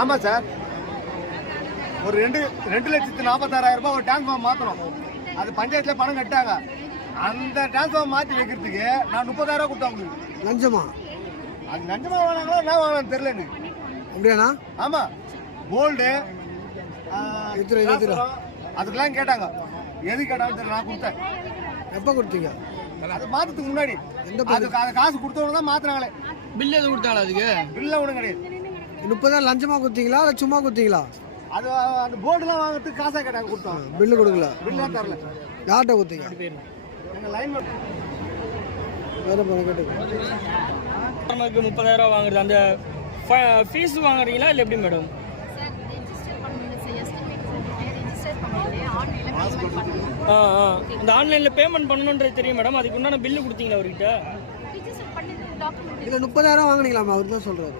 ஆமாம் சார், ஒரு 2,46,000 ஒரு டிரான்ஸ்ஃபார்ம் மாற்றணும். அது பஞ்சாயத்தில் பணம் கட்டாங்க. அந்த டிரான்ஸ்ஃபார்ம் மாற்றி வைக்கிறதுக்கு நான் 30,000 கொடுத்தேன் உங்களுக்கு. லஞ்சமா? அது லஞ்சமாக வாங்கினாங்களா என்ன வாங்கினான்னு தெரியல எனக்கு. அப்படியாண்ணா? ஆமாம், கோல்டு அதுக்கெல்லாம் கேட்டாங்க. எது கேட்டாங்கன்னு தெரியல, நான் கொடுத்தேன். எப்போ கொடுத்தீங்க? அது மாற்றத்துக்கு முன்னாடி. அது காசு கொடுத்தவங்க தான் மாற்றினாங்களே. பில் எதுவும் கொடுத்தாங்களா? அதுக்கு பில்ல ஒன்றும் கிடையாது. 30,000 லஞ்சமா கொடுத்தீங்களா இல்லை சும்மா கொடுத்தீங்களா? அது அந்த போர்டுலாம் வாங்குறதுக்கு காசாக கேட்டாங்க, கொடுத்தோம். பில்லு கொடுக்கல? பில்லாம் தரல. யார்கிட்ட கொடுத்தீங்க? எங்கள் லைன் வேறு பணம் கேட்டு 30,000 வாங்குறது. அந்த ஃபீஸ் வாங்குறீங்களா இல்லை எப்படி மேடம்? இந்த ஆன்லைனில் பேமெண்ட் பண்ணணுன்றது தெரியும் மேடம். அதுக்கு உண்டான பில்லு கொடுத்தீங்களா அவர்கிட்ட? இல்லை 30,000 வாங்கினீங்களாமா? அவர் தான் சொல்கிறாரு.